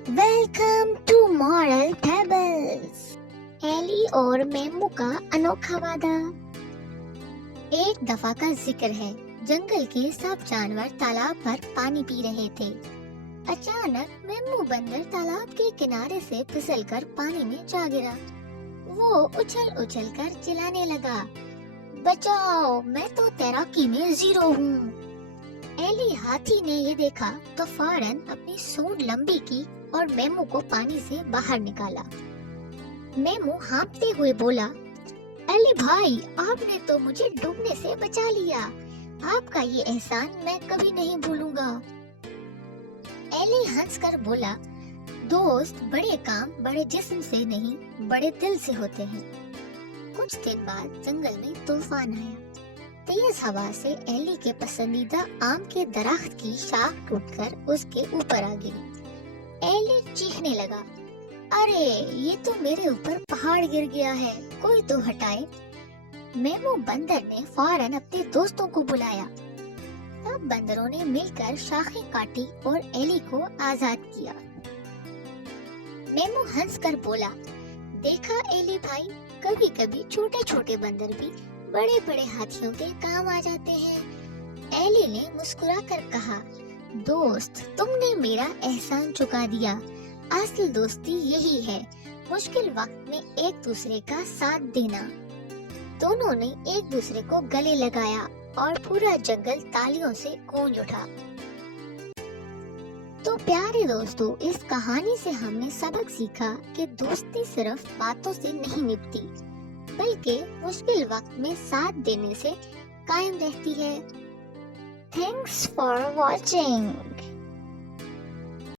Welcome to moral tables. Ellie और मेमू का अनोखा वादा। एक दफा का जिक्र है, जंगल के सब जानवर तालाब पर पानी पी रहे थे। अचानक मेमू बंदर तालाब के किनारे से फिसलकर पानी में जा गिरा। वो उछल उछल कर चिल्लाने लगा, बचाओ, मैं तो तैराकी में जीरो हूँ। एली हाथी ने ये देखा तो फौरन अपनी सूंड लंबी की और मेमू को पानी से बाहर निकाला। मेमू हाँफते हुए बोला, एली भाई, आपने तो मुझे डूबने से बचा लिया। आपका ये एहसान मैं कभी नहीं भूलूंगा। एली हंसकर बोला, दोस्त, बड़े काम बड़े जिस्म से नहीं, बड़े दिल से होते हैं। कुछ दिन बाद जंगल में तूफान आया। तेज हवा से एली के पसंदीदा आम के दरख्त की शाख टूटकर उसके ऊपर आ गिरी। एली चीखने लगा, अरे ये तो मेरे ऊपर पहाड़ गिर गया है, कोई तो हटाए। मेमू बंदर ने फौरन अपने दोस्तों को बुलाया। सब बंदरों ने मिलकर शाखें काटी और एली को आजाद किया। मेमू हंसकर बोला, देखा एली भाई, कभी कभी छोटे छोटे बंदर भी बड़े बड़े हाथियों के काम आ जाते हैं। एली ने मुस्कुराकर कहा, दोस्त, तुमने मेरा एहसान चुका दिया। असल दोस्ती यही है, मुश्किल वक्त में एक दूसरे का साथ देना। दोनों ने एक दूसरे को गले लगाया और पूरा जंगल तालियों से गूंज उठा। तो प्यारे दोस्तों, इस कहानी से हमने सबक सीखा कि दोस्ती सिर्फ बातों से नहीं निभती, बल्कि मुश्किल वक्त में साथ देने से कायम रहती है। Thanks for watching.